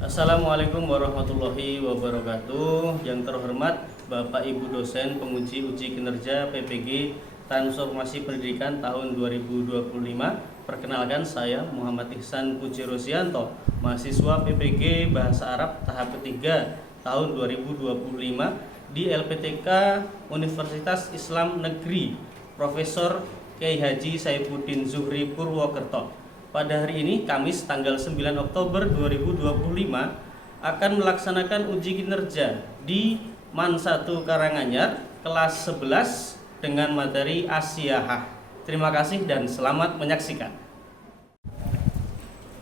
Assalamualaikum warahmatullahi wabarakatuh. Yang terhormat Bapak Ibu dosen penguji uji kinerja PPG Transformasi Pendidikan tahun 2025. Perkenalkan, saya Muhammad Ihsan Puji Rosianto, mahasiswa PPG Bahasa Arab tahap ketiga tahun 2025 di LPTK Universitas Islam Negeri Profesor Kiai Haji Saifuddin Zuhri Purwokerto. Pada hari ini, Kamis tanggal 9 Oktober 2025, akan melaksanakan uji kinerja di MAN 1 Karanganyar, kelas 11 dengan materi Asyahah. Terima kasih dan selamat menyaksikan.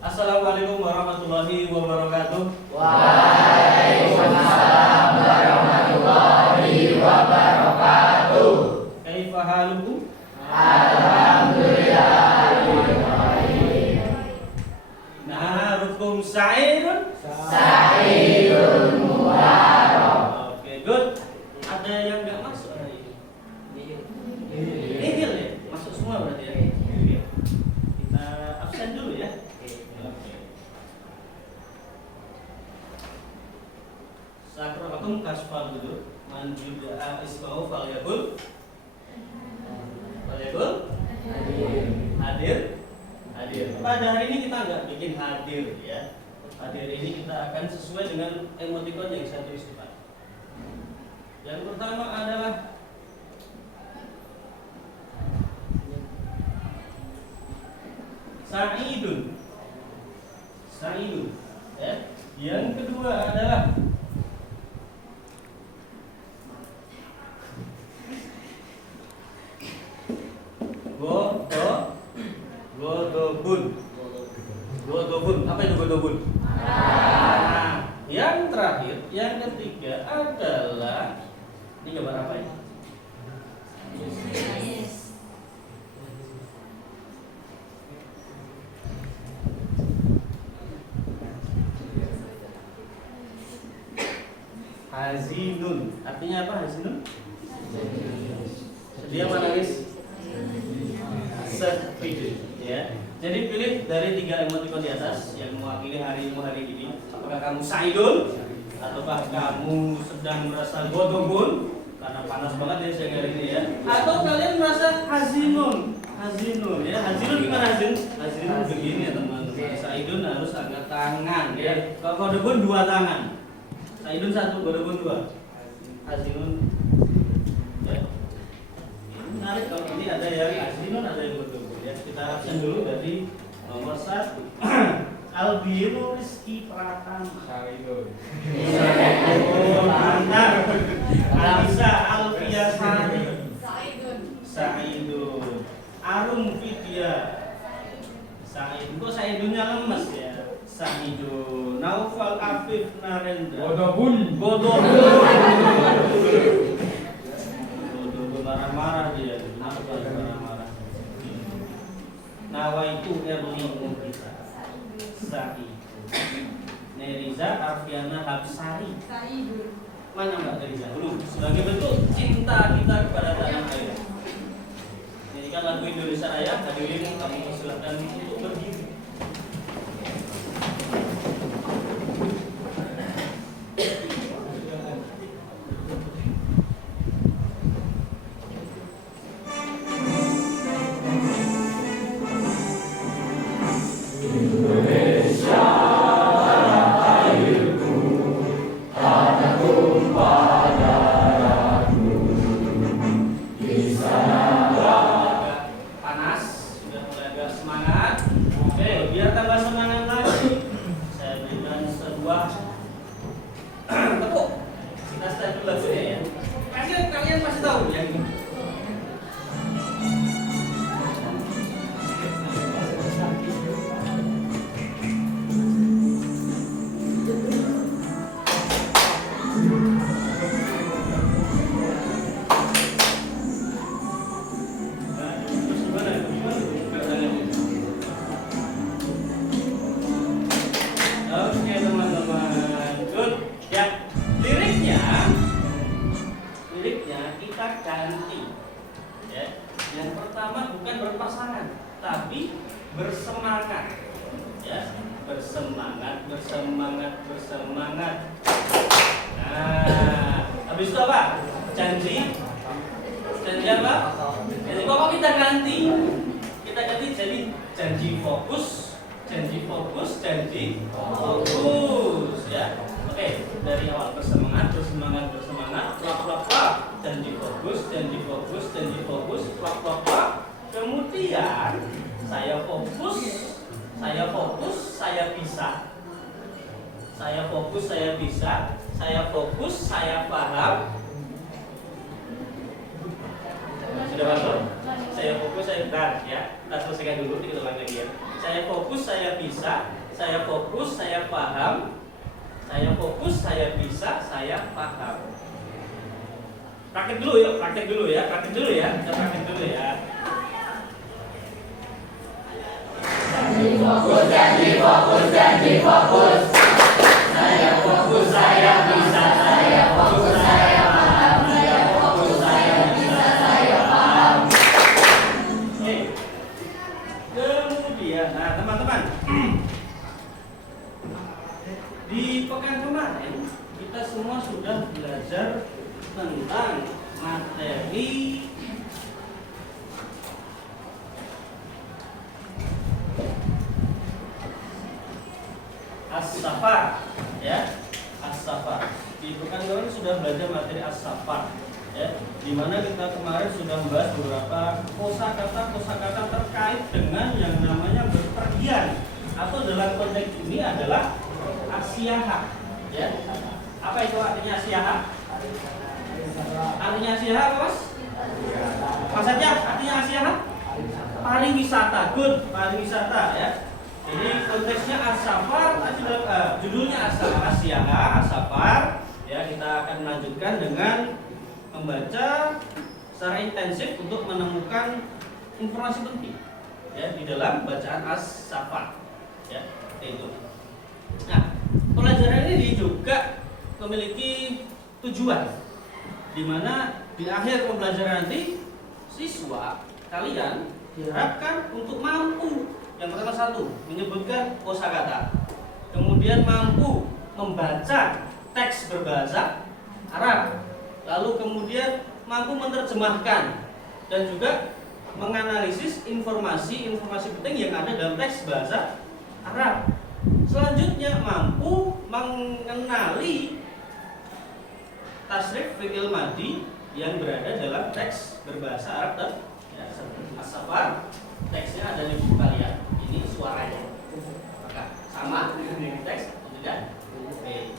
Assalamualaikum warahmatullahi wabarakatuh. Waalaikumsalam warahmatullahi wabarakatuh. Kaifa halukum? Alhamdulillah. Naharukum sa'idun? Sa'idun mubarak. Oke, good. Ada yang nggak masuk hari ini? Nihil ya? Masuk semua berarti ya? Oke. Kita absen dulu ya. Oke. Sakrabakum kasfal dulu. Manjuda'a isma'u falyakul. Falyakul? Hadir. Pada hari ini kita nggak bikin hadir ya. Hadir ini kita akan sesuai dengan emoticon yang saya tulis di depan. Yang pertama adalah Sa'idun. Ya. Yang kedua adalah Godobun. Apa itu godobun? Nah, yang terakhir, yang ketiga adalah ini gambar apa ya? Hazinun. Artinya apa hazinun? Sedia menangis? Sedih, ya. Jadi pilih dari 3 emoticon di atas yang mewakili harimu hari ini. Apakah kamu sa'idun? Ataukah kamu sedang merasa godobun? Karena panas banget ya siang hari ini ya. Atau kalian merasa hazinun? Ya. Hazinun gimana hazin? Hazinun begini ya teman-teman. Sa'idun harus angkat tangan ya. Kalau godobun 2 tangan. Sa'idun 1, godobun 2. Hazinun. Ya. Ini menarik kalau ini ada yang hazinun, ada yang godobun. Kita absen dulu dari nomor 1. Albiru Rizky Pratama. Sa'idun. Mantap. Alisa Alfia Sari. Sa'idun. Arum Vidya. Sa'idun. Kok Sa'idunnya lemes ya? Sa'idun. Naufal Afif Narendra. Godobun. Marah-marah dia. Kenapa marah-marah? Nawaitu Erli Mughita Sa'idun. Neriza Arfiana Habsari. Mana Mbak Neriza? Sebagai bentuk cinta kita kepada tanah air. Ini kan lagu Indonesia Raya. Hadirin kami persilahkan untuk berdiri. Yang pertama bukan berpasangan, tapi bersemangat. Ya, bersemangat, bersemangat, bersemangat. Nah, habis itu apa? Janji. Janji apa? Jadi pokok kita ganti. Kita ganti jadi janji fokus, janji fokus, janji fokus, ya. Oke, dari awal bersemangat, bersemangat, bersemangat, plak plak plak, janji fokus, janji fokus, janji fokus, plak plak plak. Kemudian saya fokus, saya fokus, saya bisa. Saya fokus, saya bisa. Saya fokus, saya paham. Sudah masuk? Saya fokus, saya bentar ya. Kita selesaikan dulu, kita ulang lagi ya. Saya fokus, saya bisa. Saya fokus, saya paham. Saya fokus, saya bisa, saya paham. Praktek dulu ya, praktek dulu ya, praktek dulu ya. Kita praktek dulu ya. Janji fokus, janji fokus, janji fokus. Saya fokus, saya bisa, saya fokus, saya paham, saya fokus, saya bisa, saya paham. Oke. Kemudian, nah teman-teman, di pekan kemarin kita semua sudah belajar tentang materi as-safar, ya, as-safar. Di pekan kemarin sudah belajar materi as-safar, ya, dimana kita kemarin sudah membahas beberapa kosakata terkait dengan yang namanya berpergian, atau dalam konteks ini adalah asyaha, ya. Apa itu artinya asyaha? Artinya asyaha apa, Mas? Maksudnya artinya asyaha? Pariwisata, good, pariwisata, ya. Jadi konteksnya as-safar, judulnya asyaha, as-safar. Ya, kita akan melanjutkan dengan membaca secara intensif untuk menemukan informasi penting, ya, di dalam bacaan as-safar, ya, itu. Nah, pelajaran ini juga memiliki tujuan, di mana di akhir pembelajaran nanti siswa kalian diharapkan untuk mampu, yang pertama satu, menyebutkan kosakata, kemudian mampu membaca teks berbahasa Arab, lalu kemudian mampu menerjemahkan dan juga menganalisis informasi penting yang ada dalam teks bahasa Arab. Selanjutnya mampu mengenali tasrif fi'il madhi yang berada dalam teks berbahasa Arab dan ya, as-safar. Teksnya ada di buku kalian. Ini suaranya. Apakah sama dengan teks atau tidak? Oke.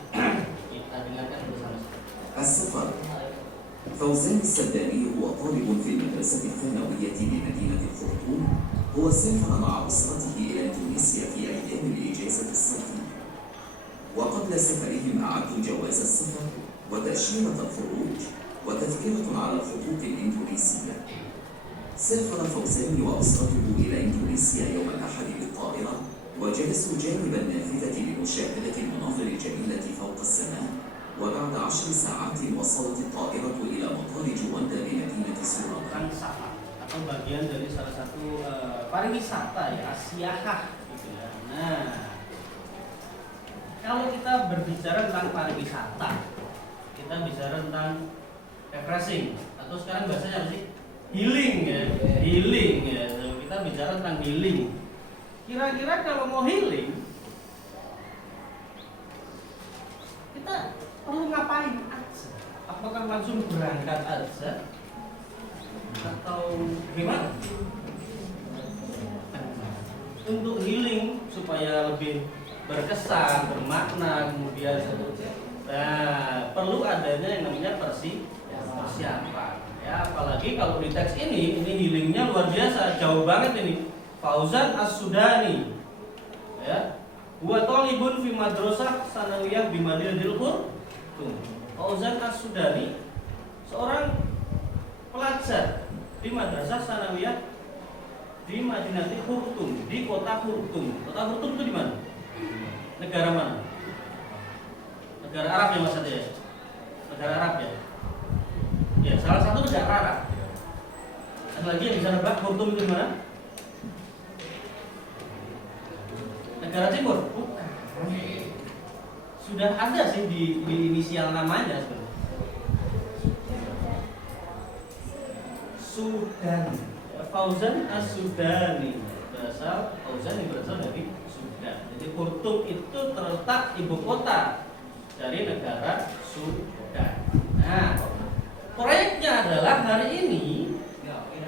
Kita dengarkan bersama-sama. السفر. فوزان السداني هو طالب في المدرسة الثانوية بمدينة الخرطوم. هو سافر مع أسرته إلى تونسيا في أيام الإجازة الصيفية. وقبل سفرهم أعدوا جواز السفر وتأشيرة الخروج وتذكرة على الخطوط الإندونيسية. سافر فوزان وأسرته إلى إندونيسيا يوم الأحد بالطائرة وجلسوا جانب النافذة لمشاهدة المناظر الجميلة فوق السماء. وبعد 10 ساعات وصلت الطائرة إلى مطار جواندا بمدينة سورابا. Atau bagian dari salah satu pariwisata, ya, asyahah, gitu ya. Nah, kalau kita berbicara tentang pariwisata, kita bicara tentang refreshing, atau sekarang bahasanya apa sih? Healing, ya, healing, ya. Kita bicara tentang healing. Kira-kira kalau mau healing, kita perlu ngapain aja? Apakah langsung berangkat aja? Atau gimana? Untuk healing supaya lebih berkesan, bermakna, kemudian perlu adanya yang namanya persiapan. Ya, apalagi kalau di teks ini healingnya luar biasa, jauh banget ini. Fauzan As-Sudani, ya, huwa talibun fi madrasah sanawiyah bi Madinatil Khurtum. Fauzan As-Sudani seorang pelajar di madrasah sanawiyah di Madinatil Khurtum, di kota Khurtum. Kota Khurtum itu di mana? Negara mana? Negara Arab ya, Mas Ade? Negara Arab ya? Ya, salah satu negara Arab. Ada lagi yang bisa nebak Khurtum itu di mana? Negara Timur? Bukan. Sudah ada sih di inisial namanya sebenarnya. Sudan. Fauzan As-Sudani. Fauzan yang berasal dari Sudan. Jadi Khartoum itu terletak ibu kota dari negara Sudan. Nah, proyeknya adalah hari ini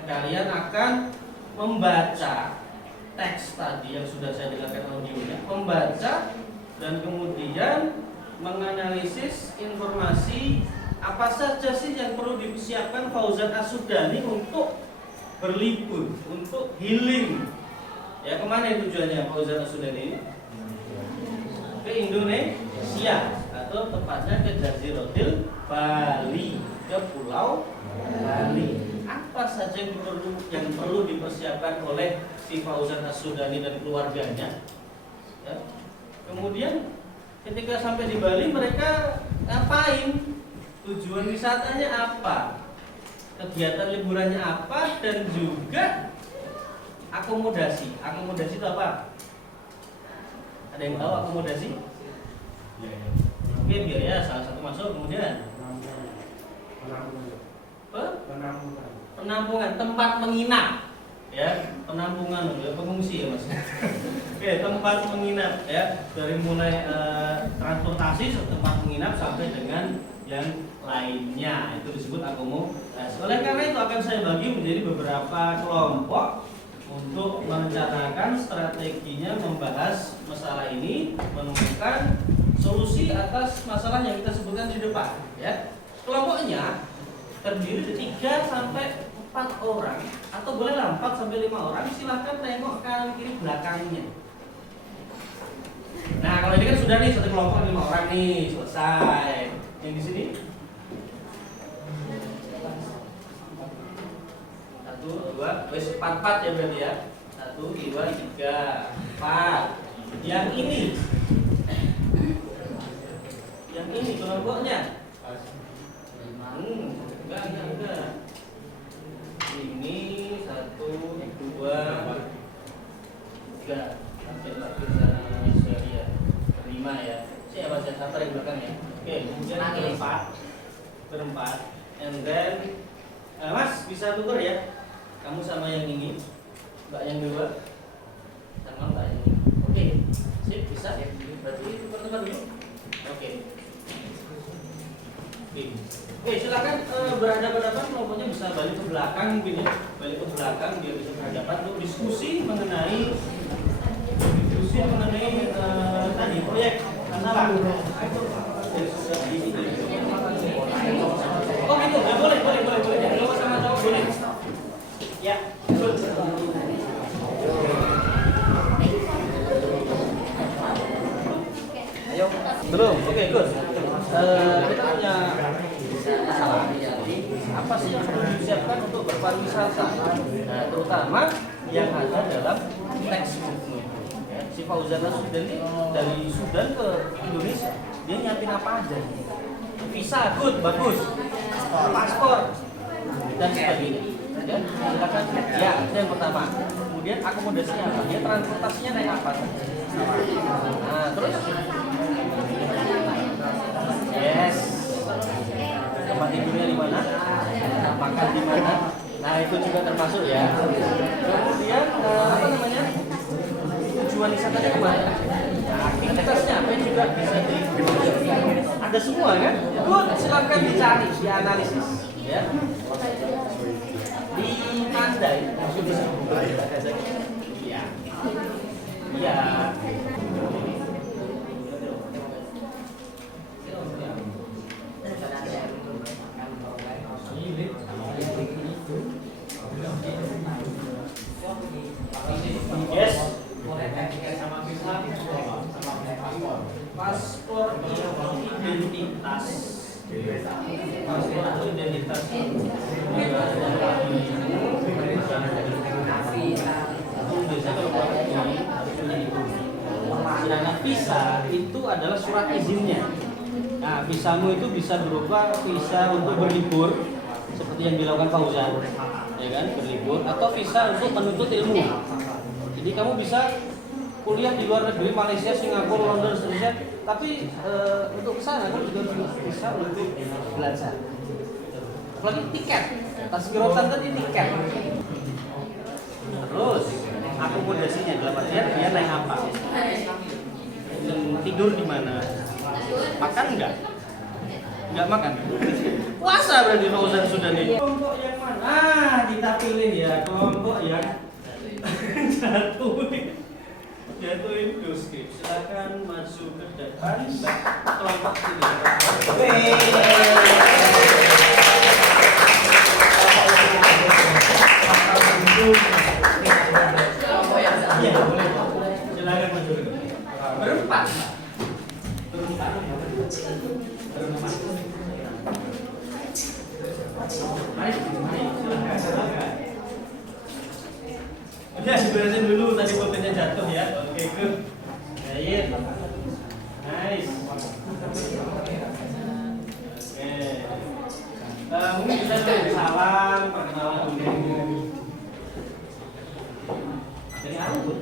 kalian akan membaca teks tadi yang sudah saya dengarkan audionya, membaca dan kemudian menganalisis informasi apa saja sih yang perlu disiapkan Fauzan As-Sudani untuk berlibur, untuk healing. Ya, kemana tujuannya Fauzan As-Sudani? Ke Indonesia atau tepatnya ke Jaziratul Bali, ke Pulau Bali. Apa saja yang perlu dipersiapkan oleh si Fauzan As-Sudani dan keluarganya? Ya. Kemudian ketika sampai di Bali mereka ngapain? Tujuan wisatanya apa? Kegiatan liburannya apa? Dan juga akomodasi. Akomodasi itu apa? Ada yang tahu akomodasi? Oke, biaya salah satu masuk. Kemudian penampungan, tempat menginap, ya, penampungan, pengungsi ya mas. Oke, tempat menginap, ya, dari mulai transportasi tempat menginap sampai dengan yang lainnya itu disebut akomodasi. Oleh karena itu akan saya bagi menjadi beberapa kelompok untuk merencanakan strateginya membahas masalah ini, menemukan solusi atas masalah yang kita sebutkan di depan, ya. Kelompoknya terdiri dari 3 sampai 4 orang atau bolehlah 4 sampai 5 orang. Silahkan tengok kanan kiri belakangnya. Nah, kalau ini kan sudah nih satu kelompok 5 orang nih, selesai. Yang di sini 1, 2, 4 ya berarti ya. 1, 2, 3, 4. Yang ini kelompoknya enggak. Ini 1, 2, 3 sampai lagi Indonesia ya. 5 ya. Saya baca satu yang belakang ya. Oke, kemudian berempat. And then Mas bisa tutur ya. Kamu sama yang ini, Mbak yang 2, sama Mbak yang ini. Oke, sip, bisa. Berarti tuker-tuker dulu. Oke. Oke, silakan berhadapan-hadapan, kelompoknya bisa balik ke belakang mungkin ya. Balik ke belakang biar bisa berhadapan untuk diskusi mengenai tadi proyek masalah. Oh gitu, ya boleh. Kalau sama cowok boleh. Ya, betul. Ayo, belum. Oke, good. Kita punya masalah. Apa sih yang perlu disiapkan untuk berpariwisata? Nah, terutama yang ada dalam textbook. Si Fauzan As-Sudani dari Sudan ke Indonesia, dia nyiapin apa aja? Visa, good, bagus. Paspor dan sebagainya. Ya, silakan. Ya, itu yang pertama. Kemudian akomodasinya apa? Dia transportasinya naik apa? Nah, terus yes. Tempat tidurnya di mana? Makan di mana? Nah, itu juga termasuk ya. Kemudian apa namanya? Tujuan wisatanya kemana? Nah, aktivitasnya apa yang juga bisa ada semua kan? Good, silakan dicari, dianalisis, ya. Ditandai, sudah iya. Iya. Yes. Paspor identitas. Paspor atau identitas. Biasanya kalau sedangkan visa itu adalah surat izinnya. Nah, visamu itu bisa berupa visa untuk berlibur seperti yang dilakukan Fauzan, ya kan, berlibur, atau visa untuk menuntut ilmu. Jadi kamu bisa kuliah di luar negeri, Malaysia, Singapura, London, seterusnya. Tapi untuk kesana kan juga bisa untuk belajar. Apalagi tiket, tazkirotan tadi tiket. Terus akomodasinya dalam artian dia naik apa? Tidur di mana? Makan enggak? Enggak makan. Puasa berarti Fauzan sudah nih. Kelompok yang mana? Kita pilih ya kelompok yang jatuhin doskip. Silakan maju ke depan. Kelompok ini. Iya, boleh. Silakan maju ke depan. Berempat. Mari, silakan. Udah diberesin dulu tadi fotonya jatuh ya. Oke, good. Baik. Nice. Oke. Mungkin bisa salam, perkenalan dulu. Dari Arun.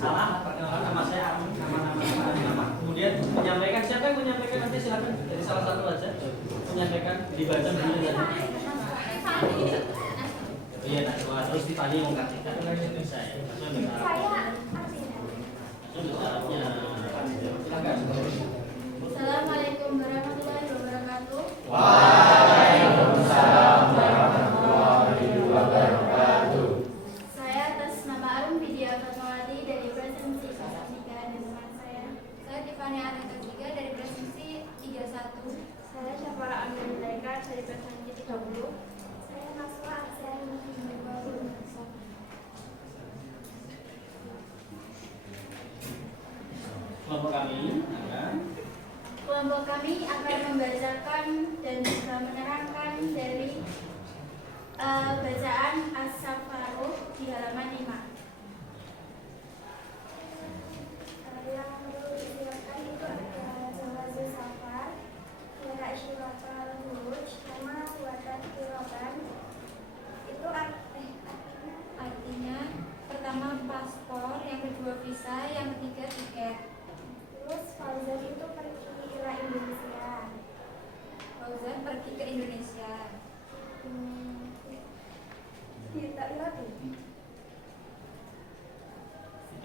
Salam, perkenalan nama saya Arun, nama. Kemudian menyampaikan, siapa yang menyampaikan nanti silakan dari salah satu aja. Menyampaikan dibaca dulu tadi. Iya, nah, terus ditanya mau kasihkan bisa ya. Assalamualaikum warahmatullahi wabarakatuh. Waalaikumsalam warahmatullahi wabarakatuh. Saya atas nama Arum Widya Fatmawati dari Presensi 3 dan teman saya. Saya Tiffany Ananta 3 dari Presensi 31. Saya Syafara Angga Wilaika dari Presensi 30. Saya Maswa Aksan Kelompok kami akan membacakan dan juga menerangkan dari bacaan As-Safaruh di halaman 5. Yang perlu disiapkan itu ada Jawazul Safar, Kira Isyuratul Huruj, sama Buatan Kiroban. Itu artinya pertama paspor, yang kedua visa, yang ketiga tiket. Terus Fauzan itu pergi ke Indonesia. Fauzan pergi ke Indonesia. Kita latih.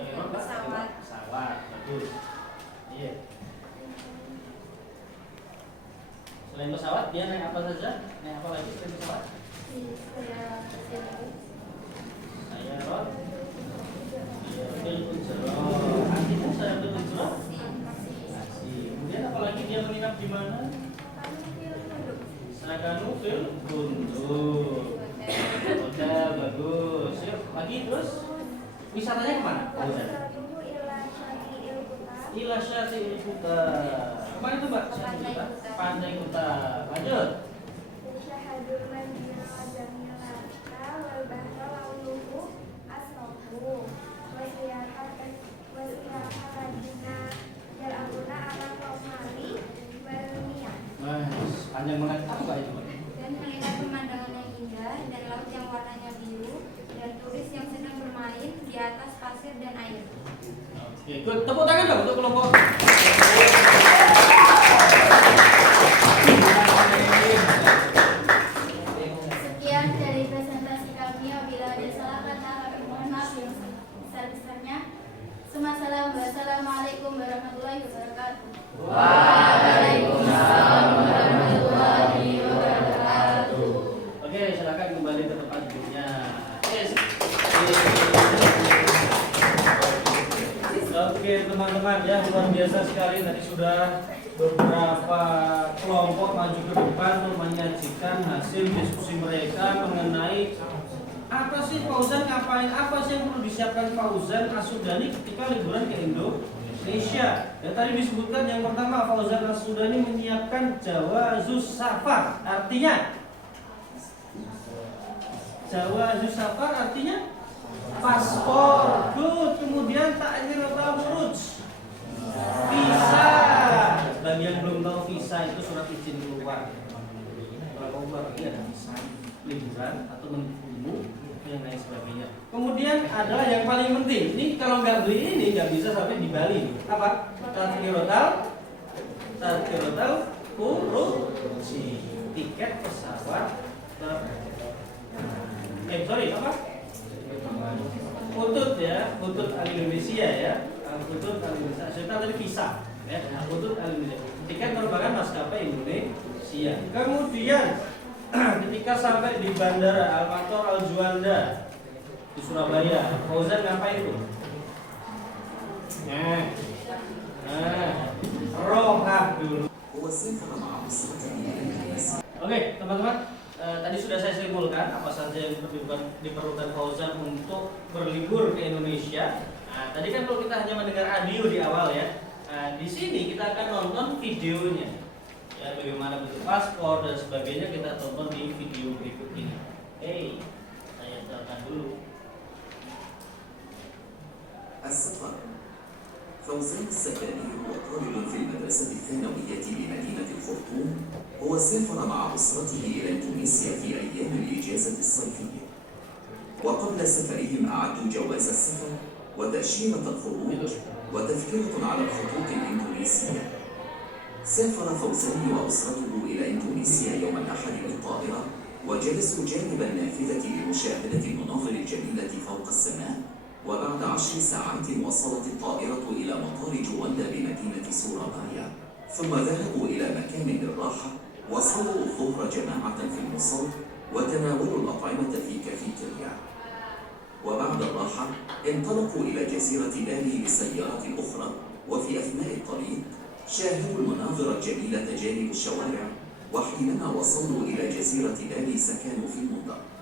Pesawat. Pesawat, bagus. Iya. Selain pesawat, dia naik apa saja? Naik apa lagi selain pesawat? Saya Rod. Artinya saya betul-betul. Kemudian apalagi dia menginap di mana? Seraganu fil Guntur. Hotel bagus. Yuk, lagi terus. Wisatanya kemana? Ila Syati'il Kuta. Kemana itu Mbak? Pantai Kuta. Lanjut. Syahadul Madinah Jamilata wal Bahra Lauluhu Asrofu Wasiyahat Madinah Jalabuna Alam Romali Barnia. Panjang banget. Apa Mbak itu? Dan melihat pemandangan yang indah dan laut yang warnanya biru dan turis yang sedang bermain di atas pasir dan air. Oke, good. Tepuk tangan dong untuk kelompok. Sekian dari presentasi kami. Apabila ada salah kata, kami mohon maaf yang sebesar-besarnya. Wassalamualaikum warahmatullahi wabarakatuh. Waalaikumsalam warahmatullahi wabarakatuh. Oke, silakan kembali ke tempat duduknya. Oke, teman-teman ya, luar biasa sekali tadi sudah beberapa kelompok maju ke depan untuk menyajikan hasil diskusi mereka mengenai apa sih Fauzan ngapain, apa sih yang perlu disiapkan Fauzan As-Sudani ketika liburan ke Indonesia. Dan tadi disebutkan yang pertama, Fauzan As-Sudani menyiapkan Jawazuz Safar. Artinya Jawazuz Safar artinya paspor. Good. Kemudian Ta'ziratul Huruj, visa. Bagi yang belum tahu, visa itu surat izin keluar. Kalau berarti ada visa liburan atau menunggu yang lain sebagainya. Kemudian adalah yang paling penting. Ini kalau nggak beli ini tidak bisa sampai di Bali. Apa? Tadkiratul Kurusi, tiket pesawat apa? Utut ya, Utut Al Indonesia ya, Utut Al Indonesia. Kita tadi visa ya, Utut Al Indonesia. Tiket penerbangan maskapai Indonesia. Kemudian ketika sampai di Bandara Al Mator Al Juanda di Surabaya, Fauzan ngapain tuh? Rohah dulu. Oke, teman-teman, tadi sudah saya simpulkan apa saja yang diperlukan Fauzan untuk berlibur ke Indonesia. Nah, tadi kan kalau kita hanya mendengar audio di awal ya, di sini kita akan nonton videonya. Ya, bagaimana bentuk paspor dan sebagainya kita tonton di video berikut ini. Saya setelkan dulu. السفر. فوزان السكاني هو طالب في المدرسة الثانوية بمدينة الخرطوم. هو سافر مع أسرته إلى إندونيسيا في أيام الإجازة الصيفية. وقبل سفرهم أعدوا جواز السفر وتأشيرة الخروج وتذكرة على الخطوط الإندونيسية. سافر فوزان وأسرته إلى إندونيسيا يوم الأحد بالطائرة وجلسوا جانب النافذة لمشاهدة المناظر الجميلة فوق السماء. وبعد 10 ساعات وصلت الطائرة إلى مطار جواندا بمدينة سورابايا. ثم ذهبوا إلى مكان للراحة وصلوا الظهر جماعة في المصل وتناولوا الأطعمة في كافيتيريا. وبعد الراحة انطلقوا إلى جزيرة بالي بسيارة أخرى. وفي أثناء الطريق شاهدوا المناظر الجميلة جانب الشوارع. وحينما وصلوا إلى جزيرة بالي سكنوا في المنطقة.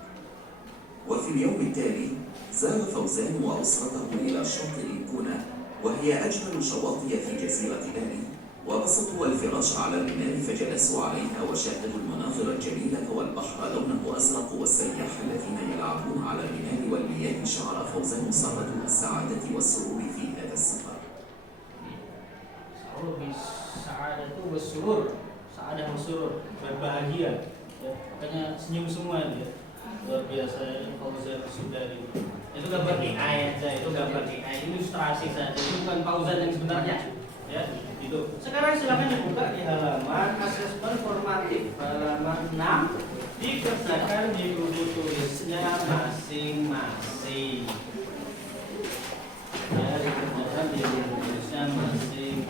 وفي اليوم التالي زار فوزان وأسرته إلى شاطئ كونا وهي أجمل شواطئ في جزيرة بالي. وبسطوا الفراش على الرمال فجلسوا عليها وشاهدوا المناظر الجميلة والبحر لونه أزرق والسياح الذين يلعبون على الرمال والمياه. شعر فوزان سرة السعادة والسرور في هذا السفر. Sa'adah wasurur, berbahagia ya, makanya senyum semua dia. Luar biasa ya, Fauzan Sudari. Itu gambar AI aja, itu gambar AI, ilustrasi saja, itu bukan Fauzan yang sebenarnya ya, itu. Sekarang silakan dibuka di halaman asesmen formatif halaman 6, dikerjakan di buku tulisnya masing-masing ya, dikerjakan di buku tulisnya masing-masing.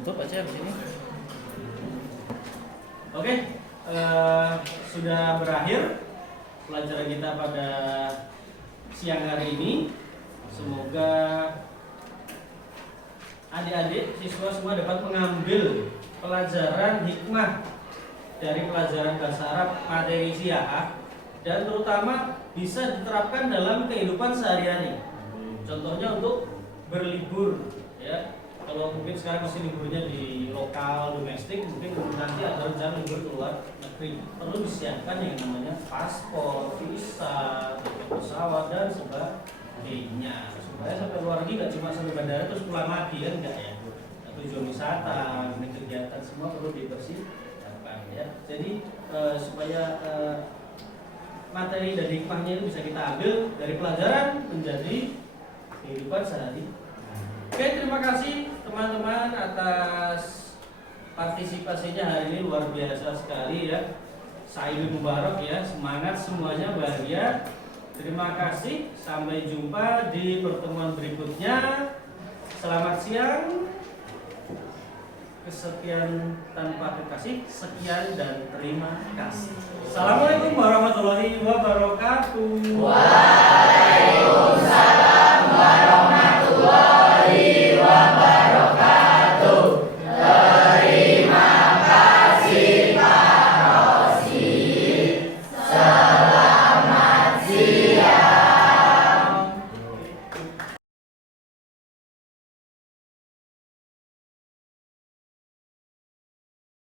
Tutup aja di sini. Oke, sudah berakhir pelajaran kita pada siang hari ini. Semoga adik-adik siswa semua dapat mengambil pelajaran hikmah dari pelajaran bahasa Arab materi siah dan terutama bisa diterapkan dalam kehidupan sehari-hari. Contohnya untuk berlibur ya. Kalau mungkin sekarang masih liburnya di lokal, domestik, mungkin nanti ada rencana libur keluar negeri. Perlu disiapkan yang namanya paspor, visa, tiket pesawat dan sebagainya. Supaya sampai luar negeri nggak cuma sampai bandara terus pulang lagi kan enggak ya. Tujuan wisata, kegiatan semua perlu dipersiapkan ya. Jadi supaya materi dan hikmahnya itu bisa kita ambil dari pelajaran menjadi kehidupan sehari. Oke, terima kasih teman-teman atas partisipasinya hari ini, luar biasa sekali ya. Sa'idul Mubarak ya, semangat semuanya, bahagia. Terima kasih, sampai jumpa di pertemuan berikutnya. Selamat siang. Kesekian tanpa kekasih, sekian dan terima kasih. Assalamualaikum warahmatullahi wabarakatuh. Waalaikumsalam warahmatullahi wabarakatuh.